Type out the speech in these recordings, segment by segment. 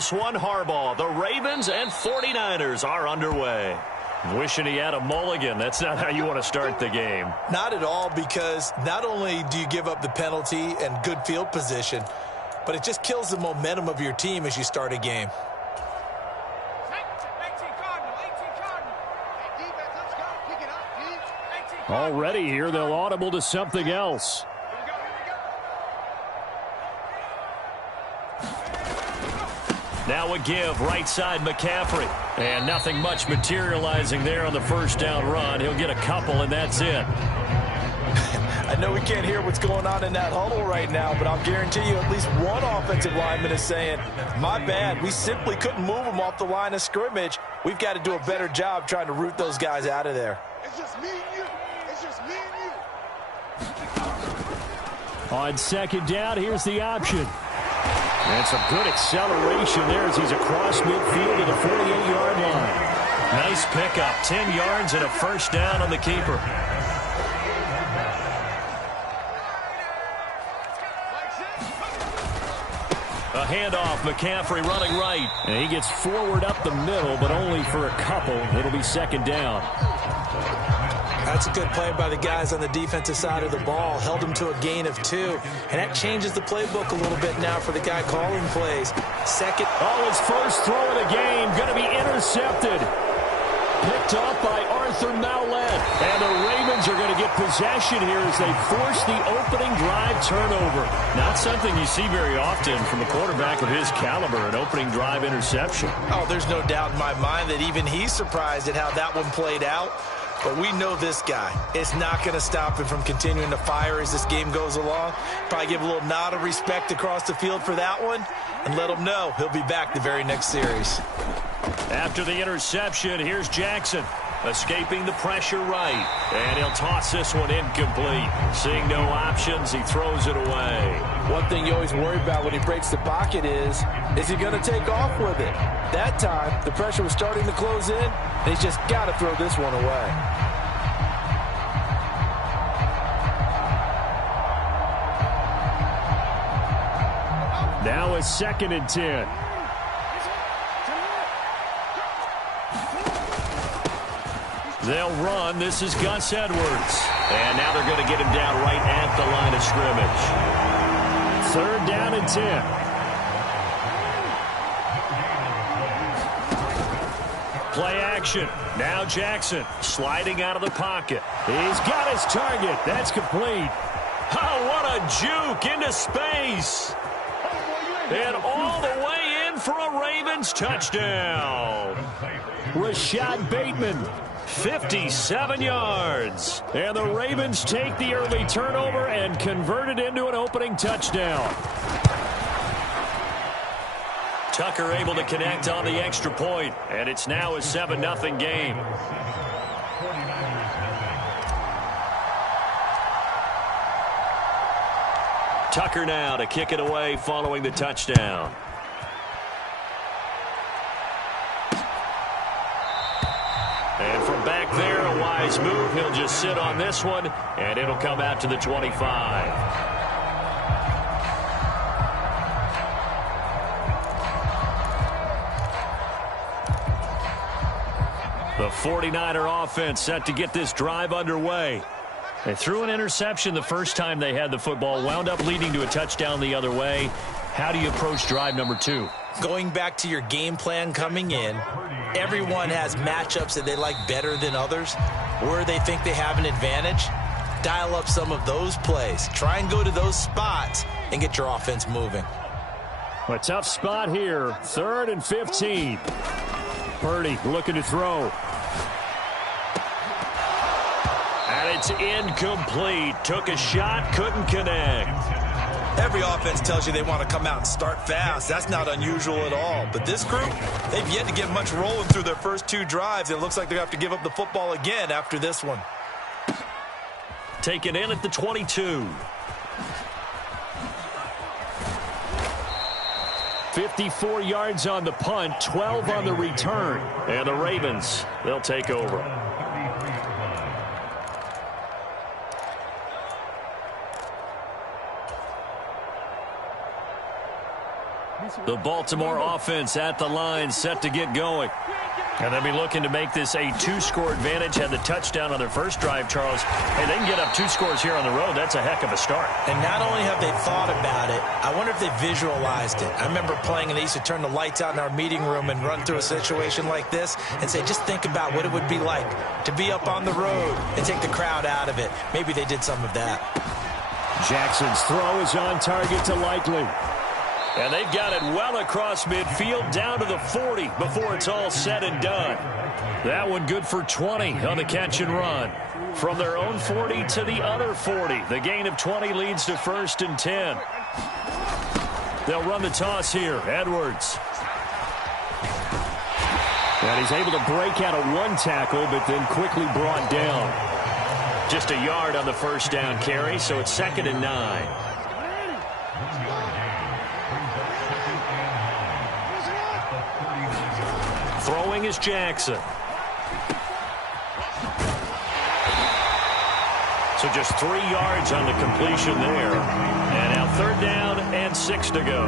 this one, Harbaugh. The Ravens and 49ers are underway. Wishing he had a mulligan. That's not how you want to start the game. Not at all, because not only do you give up the penalty and good field position, but it just kills the momentum of your team as you start a game. Already here, they'll audible to something else. Now a give, right side McCaffrey. And nothing much materializing there on the first down run. He'll get a couple, and that's it. I know we can't hear what's going on in that huddle right now, but I'll guarantee you at least one offensive lineman is saying, my bad, we simply couldn't move them off the line of scrimmage. We've got to do a better job trying to root those guys out of there. It's just me and you. It's just me and you. On second down, here's the option. And some good acceleration there as he's across midfield to the 48-yard line. Nice pickup, 10 yards and a first down on the keeper. A handoff, McCaffrey running right. And he gets forward up the middle, but only for a couple. It'll be second down. That's a good play by the guys on the defensive side of the ball. Held them to a gain of 2. And that changes the playbook a little bit now for the guy calling plays. Second. Oh, his first throw of the game. Going to be intercepted. Picked off by Arthur Maulet. And the Ravens are going to get possession here as they force the opening drive turnover. Not something you see very often from a quarterback of his caliber, an opening drive interception. Oh, there's no doubt in my mind that even he's surprised at how that one played out. But we know this guy. It's not going to stop him from continuing to fire as this game goes along. Probably give a little nod of respect across the field for that one and let him know he'll be back the very next series. After the interception, here's Jackson. Escaping the pressure right. And he'll toss this one incomplete. Seeing no options, he throws it away. One thing you always worry about when he breaks the pocket is he going to take off with it? That time, the pressure was starting to close in, and he's just got to throw this one away. Now it's 2nd and 10. They'll run. This is Gus Edwards. And now they're going to get him down right at the line of scrimmage. 3rd down and 10. Play action. Now Jackson sliding out of the pocket. He's got his target. That's complete. Oh, what a juke into space. And all the way in for a Ravens touchdown. Rashad Bateman, 57 yards. And the Ravens take the early turnover and convert it into an opening touchdown. Tucker able to connect on the extra point, and it's now a 7-0 game. Tucker now to kick it away following the touchdown. And from back there, a wise move. He'll just sit on this one, and it'll come out to the 25. The 49er offense set to get this drive underway. They threw an interception the first time they had the football, wound up leading to a touchdown the other way. How do you approach drive number 2? Going back to your game plan coming in, everyone has matchups that they like better than others, where they think they have an advantage. Dial up some of those plays. Try and go to those spots and get your offense moving. A tough spot here. 3rd and 15. Purdy looking to throw. And it's incomplete. Took a shot, couldn't connect. Every offense tells you they want to come out and start fast. That's not unusual at all. But this group, they've yet to get much rolling through their first 2 drives. It looks like they have to give up the football again after this one. Taken in at the 22. 54 yards on the punt, 12 on the return. And the Ravens, they'll take over. The Baltimore offense at the line, set to get going. And they'll be looking to make this a two-score advantage. Had the touchdown on their first drive, Charles. Hey, they can get up 2 scores here on the road. That's a heck of a start. And not only have they thought about it, I wonder if they visualized it. I remember playing, and they used to turn the lights out in our meeting room and run through a situation like this and say, just think about what it would be like to be up on the road and take the crowd out of it. Maybe they did some of that. Jackson's throw is on target to Likely. And they've got it well across midfield down to the 40 before it's all said and done. That one good for 20 on the catch and run. From their own 40 to the other 40. The gain of 20 leads to 1st and 10. They'll run the toss here. Edwards. And he's able to break out of 1 tackle, but then quickly brought down. Just a yard on the first down carry, so it's 2nd and 9. Throwing is Jackson. So just 3 yards on the completion there. And now 3rd down and 6 to go.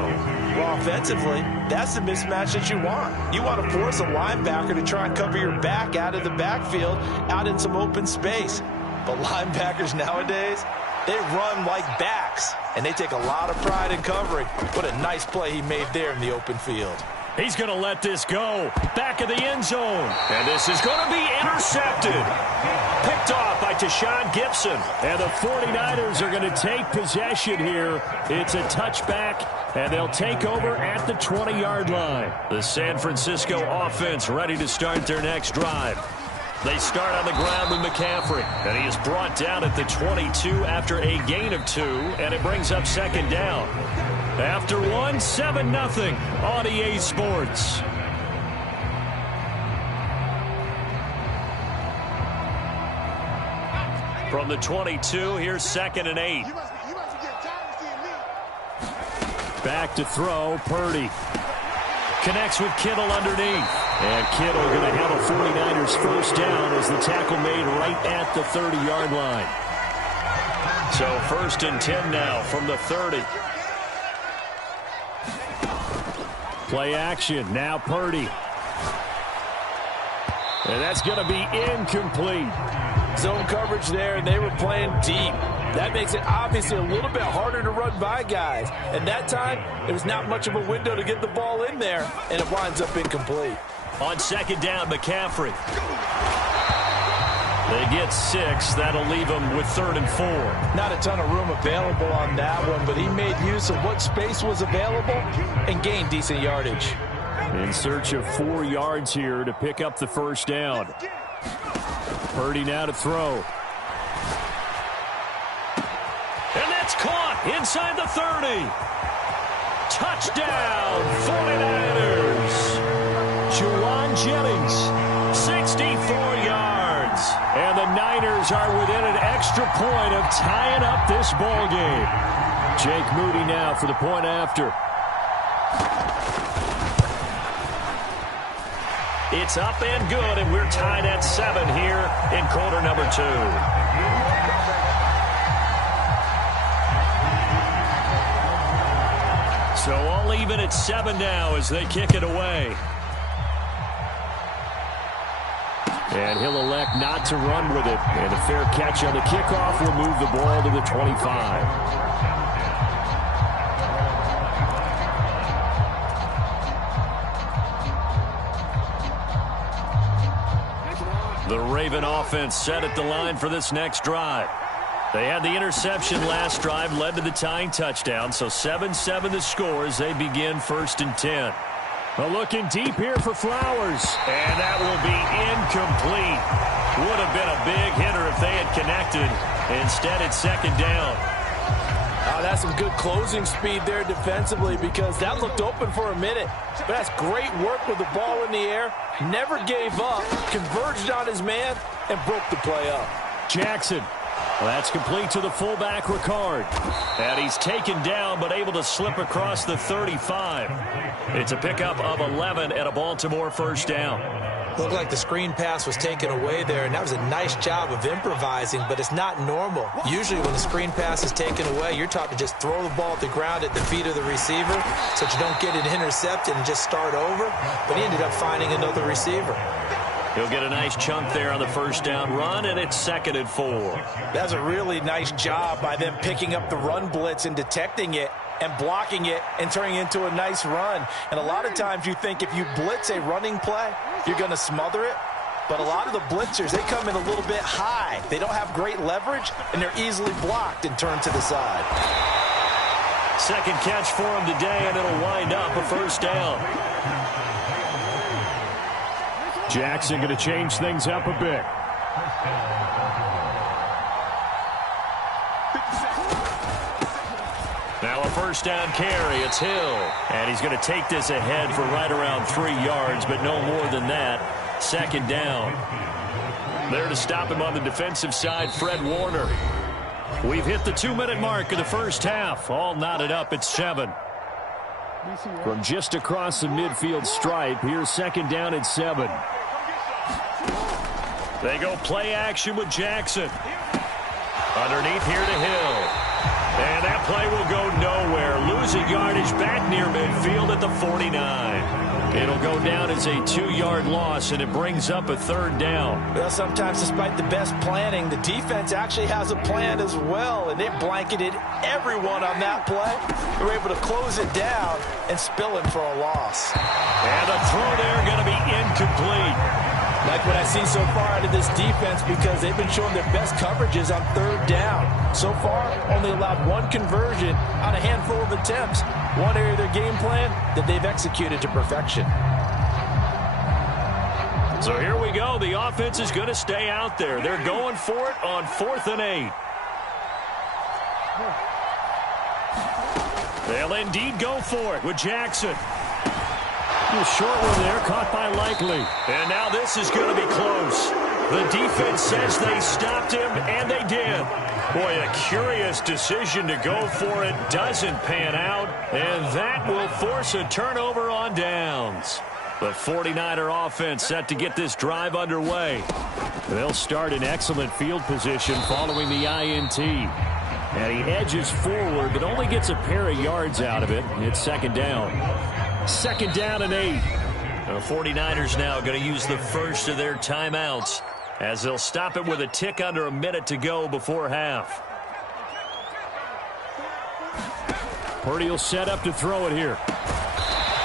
Well, offensively, that's the mismatch that you want. You want to force a linebacker to try and cover your back out of the backfield, out in some open space. But linebackers nowadays, they run like backs, and they take a lot of pride in covering. What a nice play he made there in the open field. He's going to let this go. Back of the end zone. And this is going to be intercepted. Picked off by Tashawn Gibson. And the 49ers are going to take possession here. It's a touchback, and they'll take over at the 20-yard line. The San Francisco offense ready to start their next drive. They start on the ground with McCaffrey, and he is brought down at the 22 after a gain of 2, and it brings up 2nd down. After 1, 7-0 on EA Sports. From the 22, here's 2nd and 8. Back to throw, Purdy. Connects with Kittle underneath. And Kittle going to have a 49ers first down as the tackle made right at the 30-yard line. So 1st and 10 now from the 30. Play action. Now Purdy. And that's going to be incomplete. Zone coverage there, and they were playing deep. That makes it obviously a little bit harder to run by guys. And that time, there was not much of a window to get the ball in there, and it winds up incomplete. On 2nd down, McCaffrey. They get 6. That'll leave them with 3rd and 4. Not a ton of room available on that one, but he made use of what space was available and gained decent yardage. In search of 4 yards here to pick up the first down. Purdy now to throw. And that's caught inside the 30. Touchdown, 49ers. Juwan Jennings, 64 yards. And the Niners are within an extra point of tying up this ball game. Jake Moody now for the point after. It's up and good, and we're tied at 7 here in quarter number 2. So all even at 7 now as they kick it away. And he'll elect not to run with it. And a fair catch on the kickoff will move the ball to the 25. The Raven offense set at the line for this next drive. They had the interception last drive, led to the tying touchdown, so 7-7 the score as they begin 1st and 10. Well, looking deep here for Flowers, and that will be incomplete. Would have been a big hitter if they had connected. Instead, it's 2nd down. That's some good closing speed there defensively because that looked open for a minute. But that's great work with the ball in the air. Never gave up, converged on his man, and broke the play up. Jackson. Well, that's complete to the fullback, Ricard. And he's taken down but able to slip across the 35. It's a pickup of 11 and a Baltimore first down. Looked like the screen pass was taken away there, and that was a nice job of improvising, but it's not normal. Usually when the screen pass is taken away, you're taught to just throw the ball at the ground at the feet of the receiver so that you don't get it intercepted and just start over, but he ended up finding another receiver. He'll get a nice chunk there on the first down run, and it's 2nd and 4. That's a really nice job by them picking up the run blitz and detecting it and blocking it and turning it into a nice run. And a lot of times you think if you blitz a running play, you're going to smother it. But a lot of the blitzers, they come in a little bit high. They don't have great leverage, and they're easily blocked and turned to the side. Second catch for him today, and it'll wind up a first down. Jackson going to change things up a bit. Now a first down carry. It's Hill. And he's going to take this ahead for right around 3 yards, but no more than that. 2nd down. There to stop him on the defensive side, Fred Warner. We've hit the 2-minute mark of the first half. All knotted up at 7. From just across the midfield stripe, here's 2nd down at 7. They go play action with Jackson. Underneath here to Hill. And that play will go nowhere. Losing yardage back near midfield at the 49. It'll go down as a 2-yard loss, and it brings up a 3rd down. Well, sometimes despite the best planning, the defense actually has a plan as well, and they blanketed everyone on that play. They were able to close it down and spill it for a loss. And the throw there going to be incomplete. Like what I see so far out of this defense, because they've been showing their best coverages on 3rd down. So far, only allowed 1 conversion on a handful of attempts. One area of their game plan that they've executed to perfection. So here we go. The offense is going to stay out there. They're going for it on 4th and 8. They'll indeed go for it with Jackson. A short one there, caught by Likely. And now this is going to be close. The defense says they stopped him, and they did. Boy, a curious decision to go for it. Doesn't pan out, and that will force a turnover on downs. The 49er offense set to get this drive underway. They'll start in excellent field position following the INT. And he edges forward, but only gets a pair of yards out of it. It's 2nd down. 2nd down and 8. The 49ers now going to use the first of their timeouts as they'll stop it with a tick under a minute to go before half. Purdy will set up to throw it here.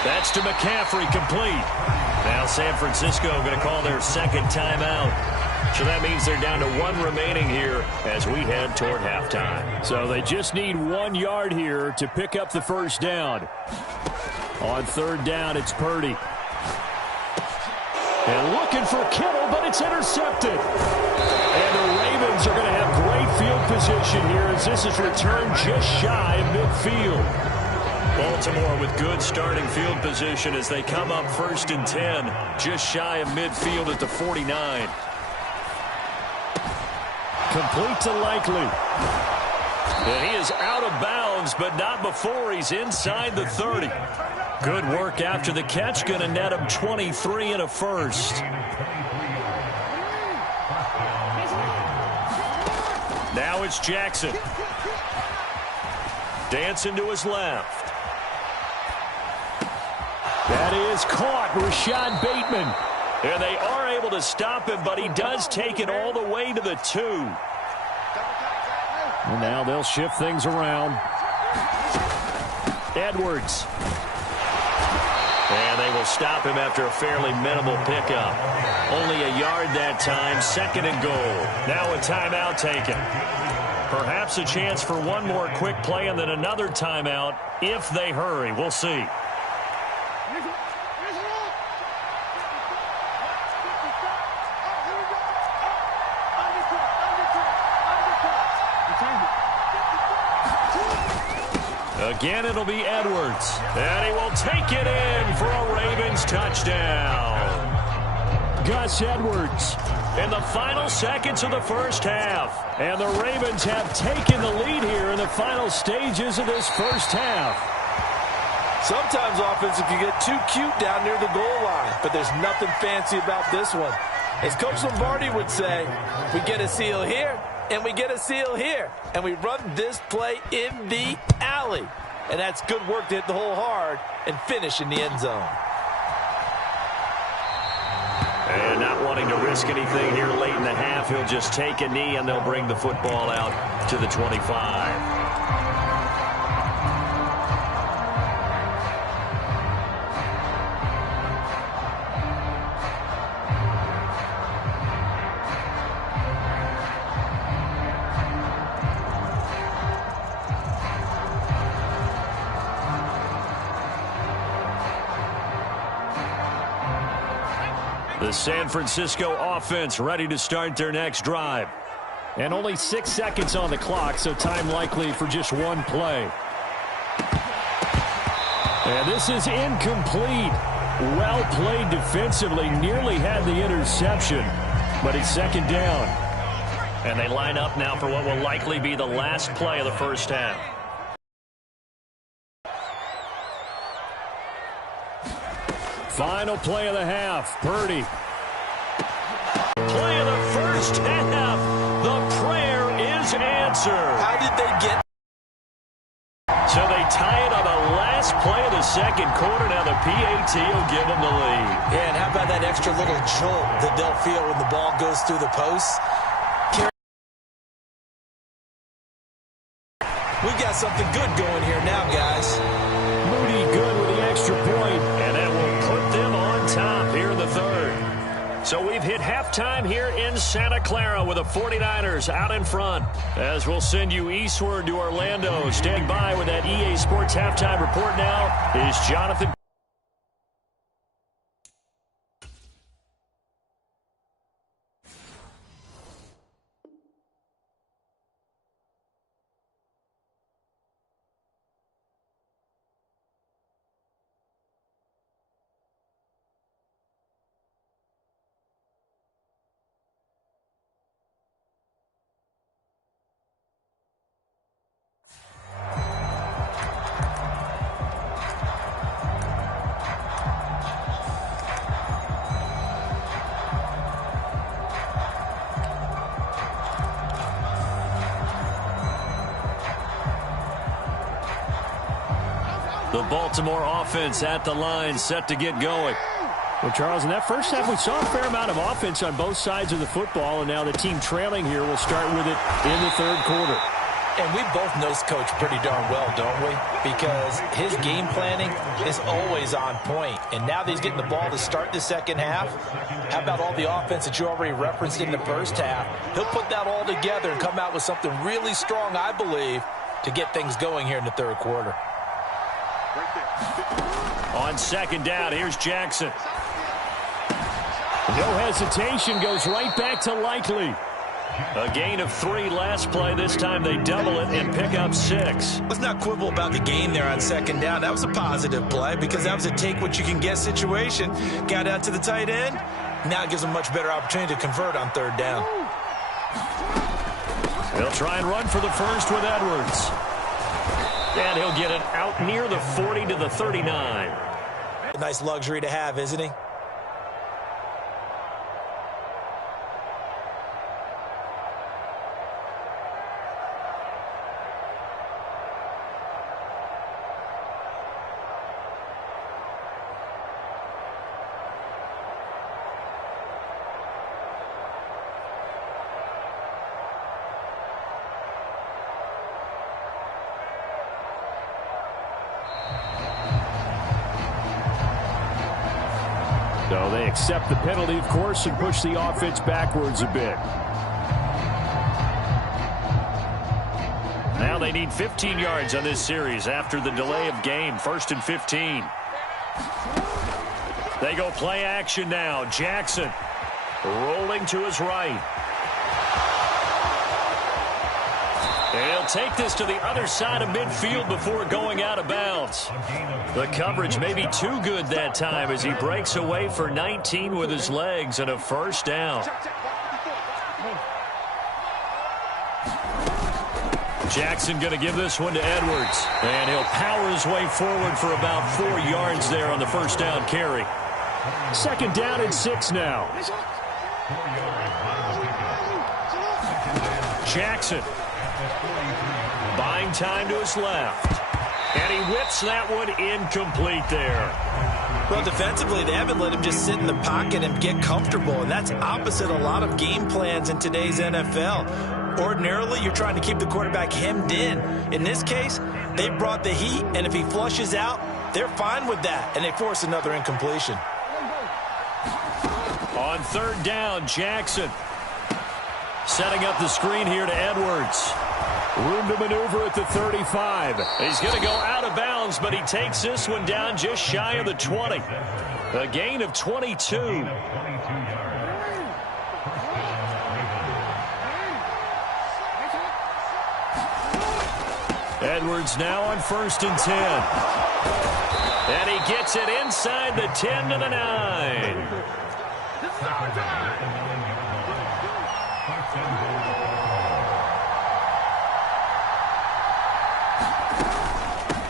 That's to McCaffrey, complete. Now San Francisco going to call their 2nd timeout. So that means they're down to 1 remaining here as we head toward halftime. So they just need 1 yard here to pick up the first down. On 3rd down, it's Purdy. And looking for Kittle, but it's intercepted. And the Ravens are going to have great field position here as this is returned just shy of midfield. Baltimore with good starting field position as they come up 1st and 10, just shy of midfield at the 49. Complete to Likely. And he is out of bounds, but not before he's inside the 30. Good work after the catch. Going to net him 23 and a first. Now it's Jackson. Dancing to his left. That is caught. Rashad Bateman. And they are able to stop him, but he does take it all the way to the 2. And now they'll shift things around. Edwards. And they will stop him after a fairly minimal pickup. Only a yard that time, 2nd and goal. Now a timeout taken. Perhaps a chance for one more quick play and then another timeout if they hurry. We'll see. Again, it'll be Edwards. And he will take it in for a Ravens touchdown. Gus Edwards. In the final seconds of the first half. And the Ravens have taken the lead here in the final stages of this first half. Sometimes offense, if you get too cute down near the goal line, but there's nothing fancy about this one. As Coach Lombardi would say, we get a seal here, and we get a seal here, and we run this play in the alley. And that's good work to hit the hole hard and finish in the end zone. And not wanting to risk anything here late in the half, he'll just take a knee, and they'll bring the football out to the 25. The San Francisco offense ready to start their next drive. And only 6 seconds on the clock, so time likely for just one play. And this is incomplete. Well played defensively, nearly had the interception, but it's second down. And they line up now for what will likely be the last play of the first half. Final play of the half, Purdy. Play of the first half. The prayer is answered. How did they get? So they tie it on the last play of the second quarter. Now the PAT will give them the lead. Yeah, and how about that extra little jolt that they'll feel when the ball goes through the posts? We got something good going here now, guys. Moody good with the extra point, and that will put them on top here in the third. So we've hit halftime here in Santa Clara with the 49ers out in front. As we'll send you eastward to Orlando. Standing by with that EA Sports halftime report now is Jonathan. The Baltimore offense at the line, set to get going. Well, Charles, in that first half, we saw a fair amount of offense on both sides of the football, and now the team trailing here will start with it in the third quarter. And we both know this coach pretty darn well, don't we? Because his game planning is always on point. And now that he's getting the ball to start the second half, how about all the offense that you already referenced in the first half? He'll put that all together and come out with something really strong, I believe, to get things going here in the third quarter. On second down, here's Jackson. No hesitation, goes right back to Likely. A gain of 3 last play. This time they double it and pick up 6. Let's not quibble about the gain there on second down. That was a positive play because that was a take-what-you-can-get situation. Got out to the tight end. Now it gives them a much better opportunity to convert on third down. They'll try and run for the first with Edwards. And he'll get it out near the 40 to the 39. A nice luxury to have, isn't he? So they accept the penalty, of course, and push the offense backwards a bit. Now they need 15 yards on this series after the delay of game. 1st and 15. They go play action now. Jackson rolling to his right. He'll take this to the other side of midfield before going out of bounds. The coverage may be too good that time as he breaks away for 19 with his legs and a first down. Jackson going to give this one to Edwards. And he'll power his way forward for about 4 yards there on the first down carry. 2nd down and 6 now. Jackson buying time to his left. And he whips that one incomplete there. Well, defensively, they haven't let him just sit in the pocket and get comfortable, and that's opposite a lot of game plans in today's NFL. Ordinarily, you're trying to keep the quarterback hemmed in. In this case, they brought the heat, and if he flushes out, they're fine with that, and they force another incompletion. On 3rd down, Jackson setting up the screen here to Edwards. Room to maneuver at the 35. He's going to go out of bounds, but he takes this one down just shy of the 20. A gain of 22. Edwards now on 1st and 10. And he gets it inside the 10 to the 9.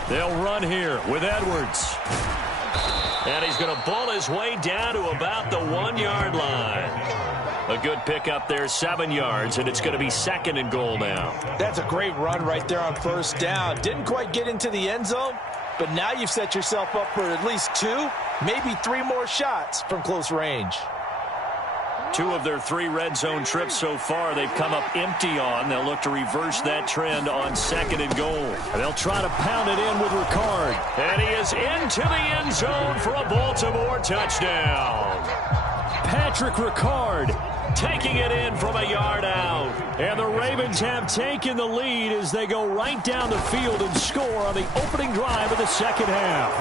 They'll run here with Edwards. And he's going to ball his way down to about the 1-yard line. A good pickup there, 7 yards, and it's going to be 2nd and goal now. That's a great run right there on 1st down. Didn't quite get into the end zone, but now you've set yourself up for at least 2, maybe 3 more shots from close range. 2 of their 3 red zone trips so far they've come up empty on. They'll look to reverse that trend on 2nd and goal. And they'll try to pound it in with Ricard. And he is into the end zone for a Baltimore touchdown. Patrick Ricard taking it in from a yard out. And the Ravens have taken the lead as they go right down the field and score on the opening drive of the 2nd half.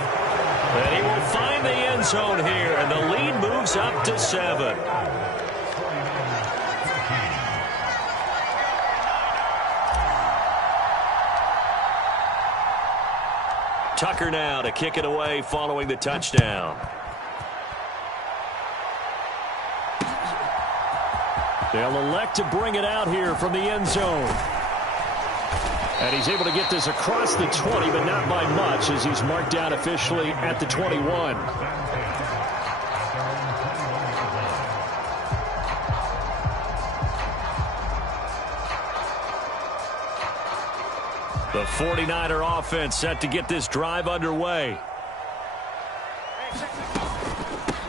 And he will find the end zone here, and the lead moves up to 7. Tucker now to kick it away following the touchdown. They'll elect to bring it out here from the end zone. And he's able to get this across the 20, but not by much, as he's marked down officially at the 21. The 49er offense set to get this drive underway.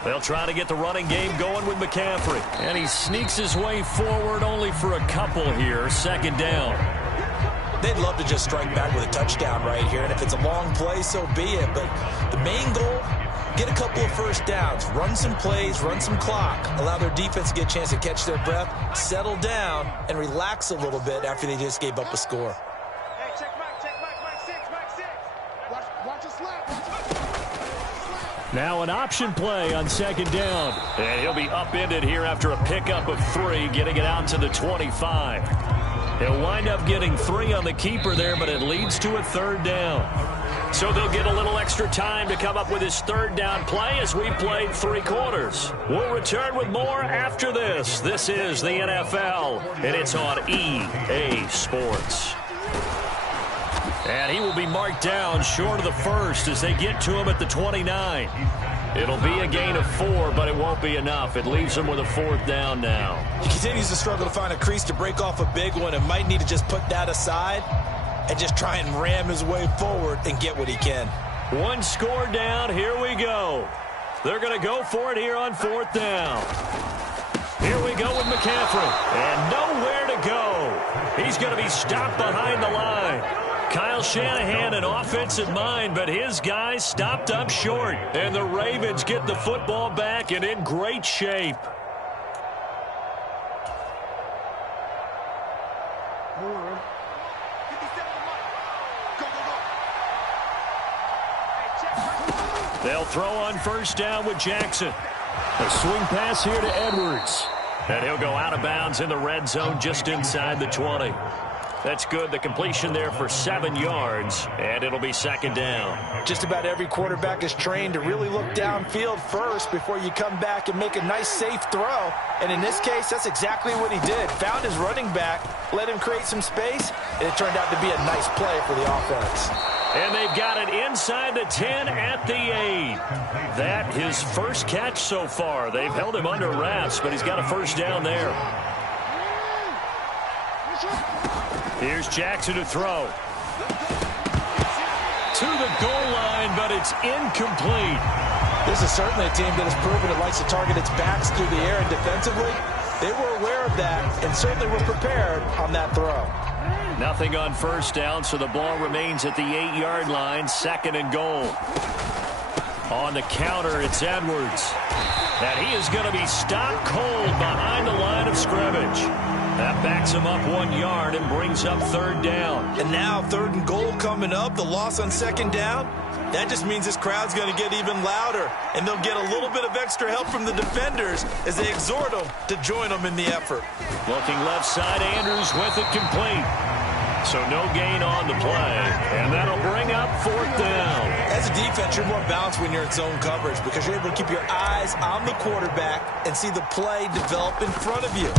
They'll try to get the running game going with McCaffrey. And he sneaks his way forward only for a couple here. 2nd down. They'd love to just strike back with a touchdown right here, and if it's a long play, so be it. But the main goal, get a couple of 1st downs, run some plays, run some clock, allow their defense to get a chance to catch their breath, settle down, and relax a little bit after they just gave up a score. Now an option play on 2nd down. And he'll be upended here after a pickup of 3, getting it out to the 25. He'll wind up getting 3 on the keeper there, but it leads to a 3rd down. So they'll get a little extra time to come up with his 3rd down play as we played 3 quarters. We'll return with more after this. This is the NFL, and it's on EA Sports. And he will be marked down short of the 1st as they get to him at the 29. It'll be a gain of 4, but it won't be enough. It leaves him with a 4th down now. He continues to struggle to find a crease to break off a big one and might need to just put that aside and just try and ram his way forward and get what he can. 1 score down. Here we go. They're going to go for it here on 4th down. Here we go with McCaffrey. And nowhere to go. He's going to be stopped behind the line. Kyle Shanahan, an offensive mind, but his guys stopped up short. And the Ravens get the football back and in great shape. They'll throw on 1st down with Jackson. A swing pass here to Edwards. And he'll go out of bounds in the red zone just inside the 20. That's good. The completion there for 7 yards, and it'll be second down. Just about every quarterback is trained to really look downfield first before you come back and make a nice, safe throw. And in this case, that's exactly what he did. Found his running back, let him create some space, and it turned out to be a nice play for the offense. And they've got it inside the 10 at the 8. That his first catch so far. They've held him under wraps, but he's got a first down there. Here's Jackson to throw. To the goal line, but it's incomplete. This is certainly a team that has proven it likes to target its backs through the air and defensively. They were aware of that and certainly were prepared on that throw. Nothing on first down, so the ball remains at the 8-yard line, second and goal. On the counter, it's Edwards. And he is going to be stopped cold behind the line of scrimmage. That backs him up 1 yard and brings up third down. And now third and goal coming up, the loss on second down. That just means this crowd's going to get even louder, and they'll get a little bit of extra help from the defenders as they exhort them to join them in the effort. Looking left side, Andrews with it complete. So no gain on the play, and that'll bring up fourth down. As a defense, you're more balanced when you're in zone coverage because you're able to keep your eyes on the quarterback and see the play develop in front of you.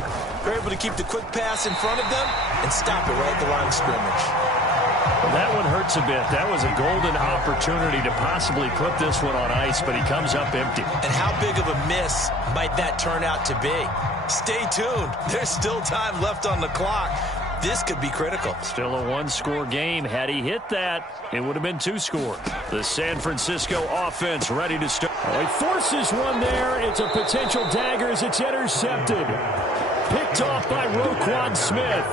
You're able to keep the quick pass in front of them and stop it right at the line of scrimmage. Well, that one hurts a bit. That was a golden opportunity to possibly put this one on ice, but he comes up empty. And how big of a miss might that turn out to be? Stay tuned. There's still time left on the clock. This could be critical. Still a one-score game. Had he hit that, it would have been 2 scores. The San Francisco offense ready to start. Oh, he forces one there. It's a potential dagger as it's intercepted. Picked off by Roquan Smith.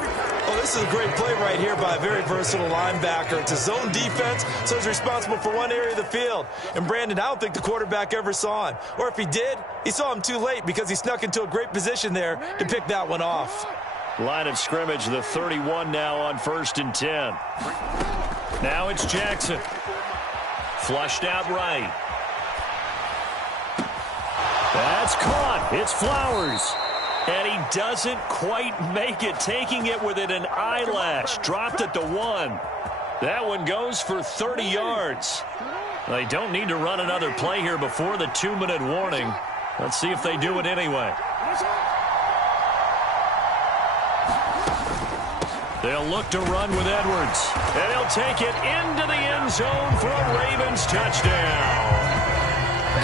Oh, this is a great play right here by a very versatile linebacker. It's a zone defense, so he's responsible for one area of the field. And Brandon, I don't think the quarterback ever saw him. Or if he did, he saw him too late because he snuck into a great position there to pick that one off. Line of scrimmage, the 31 now on 1st and 10. Now it's Jackson. Flushed out right. That's caught. It's Flowers. And he doesn't quite make it, taking it within an eyelash. Dropped it to 1. That one goes for 30 yards. They don't need to run another play here before the 2-minute warning. Let's see if they do it anyway. They'll look to run with Edwards. And he'll take it into the end zone for a Ravens touchdown.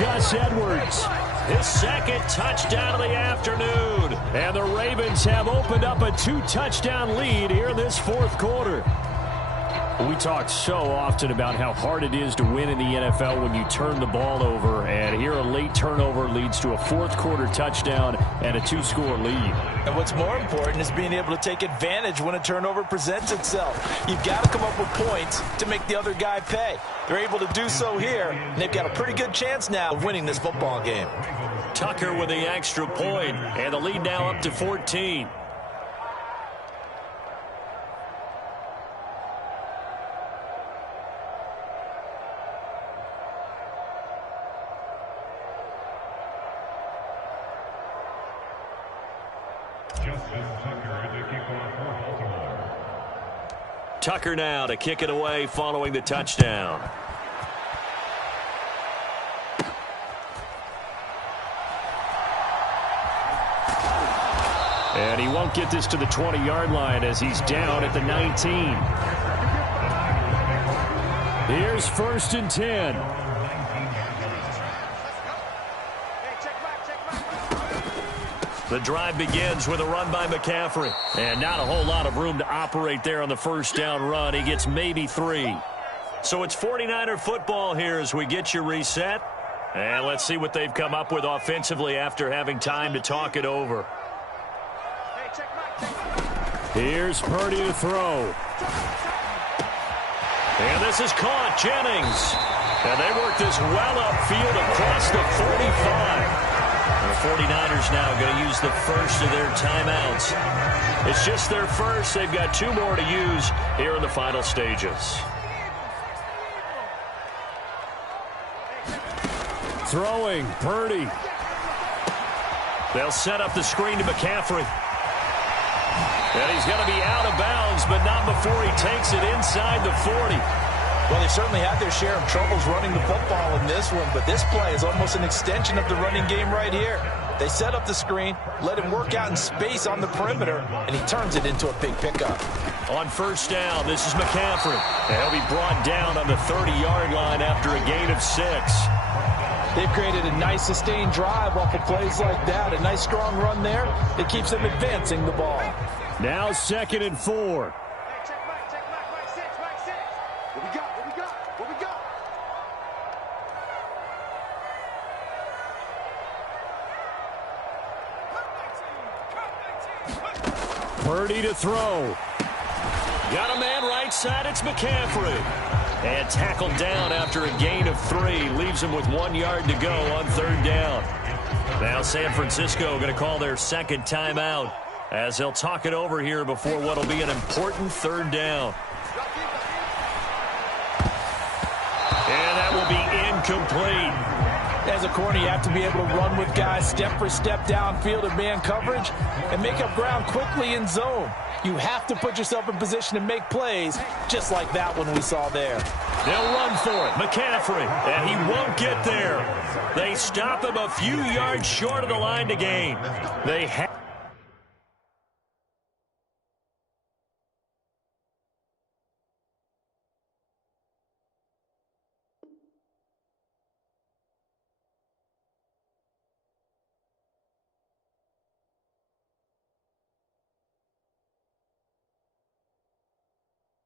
Gus Edwards, his second touchdown of the afternoon. And the Ravens have opened up a 2-touchdown lead here in this fourth quarter. We talk so often about how hard it is to win in the NFL when you turn the ball over, and here a late turnover leads to a fourth-quarter touchdown and a 2-score lead. And what's more important is being able to take advantage when a turnover presents itself. You've got to come up with points to make the other guy pay. They're able to do so here, and they've got a pretty good chance now of winning this football game. Tucker with the extra point, and the lead now up to 14. Tucker now to kick it away following the touchdown. And he won't get this to the 20-yard line as he's down at the 19. Here's 1st and 10. The drive begins with a run by McCaffrey. And not a whole lot of room to operate there on the first down run. He gets maybe 3. So it's 49er football here as we get you reset. And let's see what they've come up with offensively after having time to talk it over. Here's Purdy to throw. And this is caught. Jennings. And they work this well upfield across the 45. The 49ers now going to use the first of their timeouts. It's just their first. They've got 2 more to use here in the final stages. Throwing, Purdy. They'll set up the screen to McCaffrey. And he's going to be out of bounds runs, but not before he takes it inside the 40. Well, they certainly had their share of troubles running the football in this one, but this play is almost an extension of the running game right here. They set up the screen, let him work out in space on the perimeter, and he turns it into a big pickup. On first down, this is McCaffrey. And he'll be brought down on the 30-yard line after a gain of 6. They've created a nice sustained drive off of plays like that. A nice strong run there that keeps them advancing the ball. Now 2nd and 4. What we got? What we got? What we got? Purdy to throw. Got a man right side. It's McCaffrey. And tackled down after a gain of 3. Leaves him with 1 yard to go on 3rd down. Now San Francisco going to call their second timeout as they'll talk it over here before what will be an important 3rd down. And that will be incomplete. As a corner, you have to be able to run with guys step for step downfield in man coverage and make up ground quickly in zone. You have to put yourself in position to make plays, just like that one we saw there. They'll run for it. McCaffrey, and he won't get there. They stop him a few yards short of the line to gain. They have...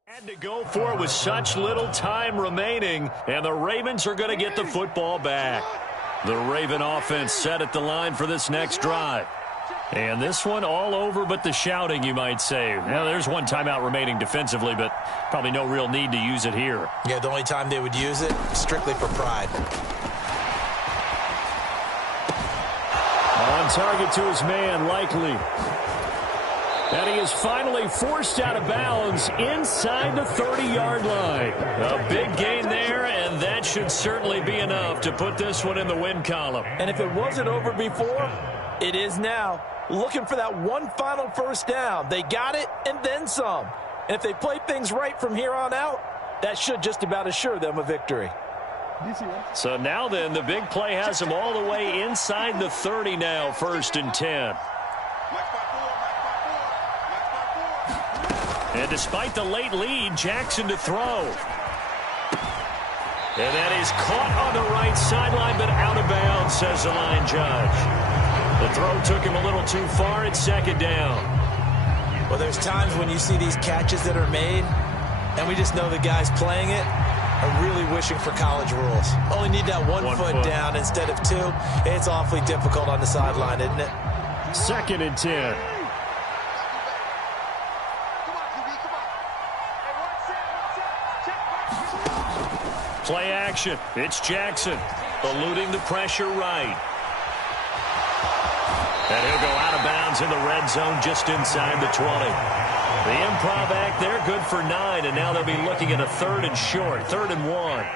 Had to go for it with such little time remaining, and the Ravens are going to get the football back. The Raven offense set at the line for this next drive. And this one all over but the shouting, you might say. Now, there's one timeout remaining defensively, but probably no real need to use it here. Yeah, the only time they would use it, strictly for pride. On target to his man, Likely. And he is finally forced out of bounds inside the 30-yard line. A big gain there, and that should certainly be enough to put this one in the win column. And if it wasn't over before, it is now. Looking for that one final first down. They got it and then some. And if they play things right from here on out, that should just about assure them a victory. So now then, the big play has them all the way inside the 30 now, 1st and 10. And despite the late lead, Jackson to throw. And that is caught on the right sideline, but out of bounds, says the line judge. The throw took him a little too far. It's 2nd down. Well, there's times when you see these catches that are made, and we just know the guys playing it are really wishing for college rules. Only need that one foot down instead of 2. It's awfully difficult on the sideline, isn't it? 2nd and 10. Play action. It's Jackson eluding the pressure right. And he'll go out of bounds in the red zone just inside the 20. The improv act there, good for 9, and now they'll be looking at a 3rd and short, 3rd and 1.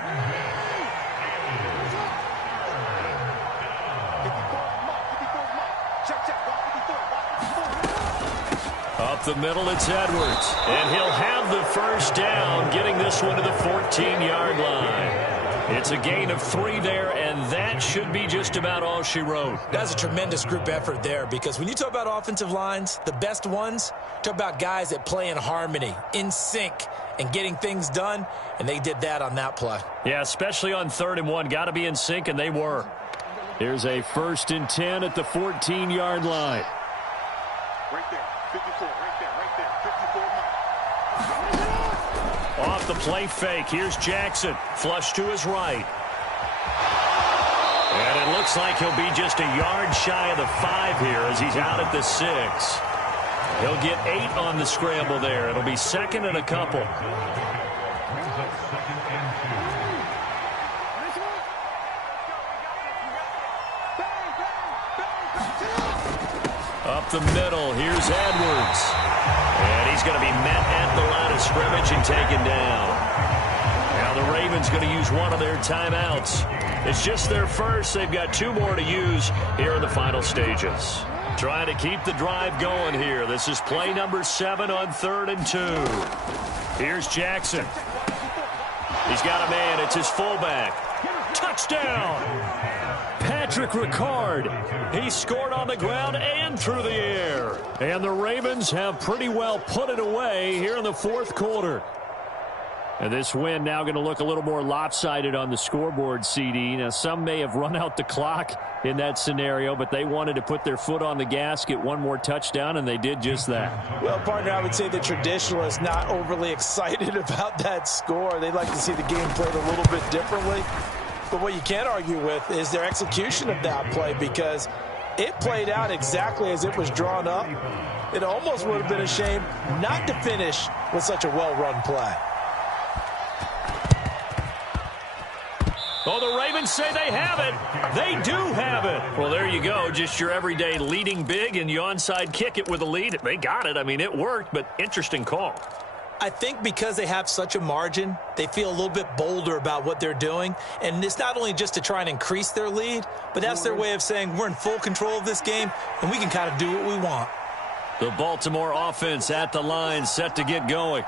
Up the middle, it's Edwards. And he'll have the first down, getting this one to the 14-yard line. It's a gain of 3 there, and that should be just about all she wrote. That's a tremendous group effort there, because when you talk about offensive lines, the best ones, talk about guys that play in harmony, in sync, and getting things done, and they did that on that play. Yeah, especially on 3rd and 1. Got to be in sync, and they were. Here's a 1st and 10 at the 14-yard line. Right there, 54, right there, 54. Off the play fake, here's Jackson. Flush to his right. And it looks like he'll be just a yard shy of the 5 here as he's out at the 6. He'll get 8 on the scramble there. It'll be 2nd and a couple. Up the middle, here's Edwards. And he's going to be met at the line of scrimmage and taken down. Now the Ravens going to use one of their timeouts. It's just their first. They've got 2 more to use here in the final stages. Trying to keep the drive going here. This is play number 7 on 3rd and 2. Here's Jackson. He's got a man. It's his fullback. Touchdown! Patrick Ricard. He scored on the ground and through the air. And the Ravens have pretty well put it away here in the 4th quarter. And this win now going to look a little more lopsided on the scoreboard, CD. Now, some may have run out the clock in that scenario, but they wanted to put their foot on the gas, get one more touchdown, and they did just that. Well, partner, I would say the traditionalists not overly excited about that score. They'd like to see the game played a little bit differently. But what you can't argue with is their execution of that play, because it played out exactly as it was drawn up. It almost would have been a shame not to finish with such a well-run play. Oh, the Ravens say they have it. They do have it. Well, there you go. Just your everyday leading big, and you onside kick it with a lead. They got it. I mean, it worked, but interesting call. I think because they have such a margin, they feel a little bit bolder about what they're doing. And it's not only just to try and increase their lead, but that's their way of saying we're in full control of this game, and we can kind of do what we want. The Baltimore offense at the line, set to get going.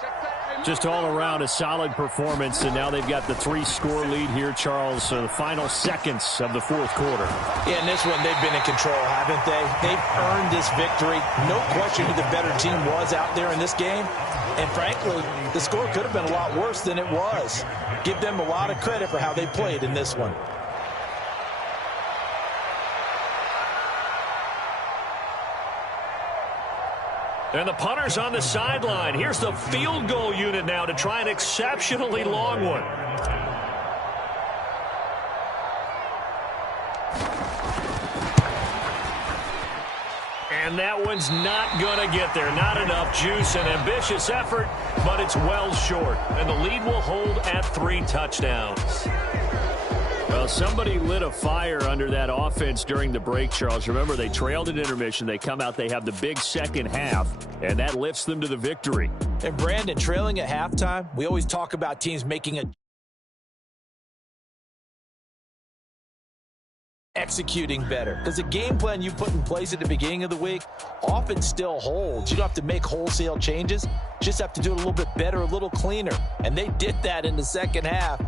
Just all around a solid performance, and now they've got the 3-score lead here, Charles. So the final seconds of the 4th quarter. Yeah, in this one, they've been in control, haven't they? They've earned this victory. No question who the better team was out there in this game. And frankly, the score could have been a lot worse than it was. Give them a lot of credit for how they played in this one. And the punter's on the sideline. Here's the field goal unit now to try an exceptionally long one. And that one's not going to get there. Not enough juice. An ambitious effort, but it's well short. And the lead will hold at 3 touchdowns. Well, somebody lit a fire under that offense during the break, Charles. Remember, they trailed at intermission. They come out, they have the big second half, and that lifts them to the victory. And Brandon, trailing at halftime, we always talk about teams making a executing better, because the game plan you put in place at the beginning of the week often still holds. You don't have to make wholesale changes, just have to do it a little bit better, a little cleaner, and they did that in the second half.